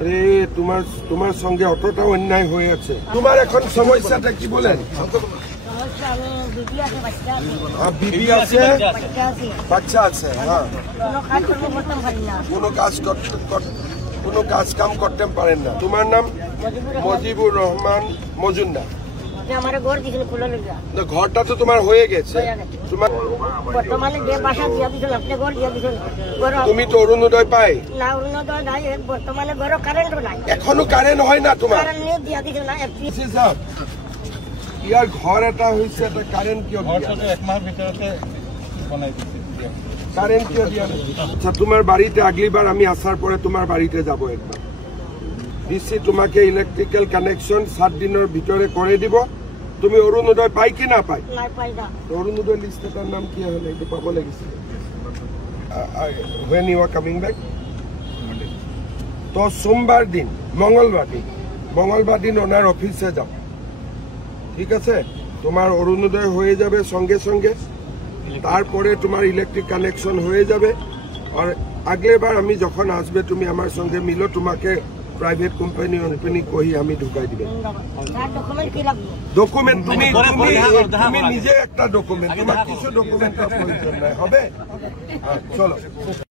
আরে তোমার সঙ্গে অতটা অন্যায় হয়ে আছে। তোমার এখন সমস্যাটা কি বলেন? বিবি আছে, বাচ্চা আছে। হ্যাঁ, কোনো কাজ কাম করতে পারেন না। তোমার নাম? মজিবুর রহমান মজুমদার। ঘরটা তো তোমার হয়ে গেছে। তোমার তুমি তো অরুণোদয় পাই না, অরুণোদয় নাই বর্তমানে। ঘর কারেন্ট নাই, এখনো কারেন্ট হয় না তোমার? ইয়ার ঘর এটা হয়েছে, এটা কারেন্ট কিয় কারেন্ট কিয় দিয়া? আচ্ছা, তোমার বাড়িতে আগলিবার আমি আসার পরে তোমার বাড়িতে যাব একবার। দিচ্ছি তোমাকে ইলেকট্রিক্যাল কানেকশন 7 দিনের ভিতরে করে দিব। তুমি অরুণোদয় পাই কি না পাই? অরুণোদয় লিস্টটার নাম কি হলে একটু পাবো লেগেছে। when you are coming back? তো সোমবার দিন, মঙ্গলবার দিন ওনার অফিসে যাও, ঠিক আছে? তোমার অরুণোদয় হয়ে যাবে সঙ্গে সঙ্গে, তারপরে তোমার ইলেকট্রিক কানেকশন হয়ে যাবে। আর আগলেবার আমি যখন আসবে তুমি আমার সঙ্গে মিলো, তোমাকে প্রাইভেট কোম্পানি কহি আমি ঢুকাই দিবে। ডকুমেন্ট তুমি নিজে একটা ডকুমেন্ট, তোমার কিছু ডকুমেন্টের প্রয়োজন নাই, হবে? চলো।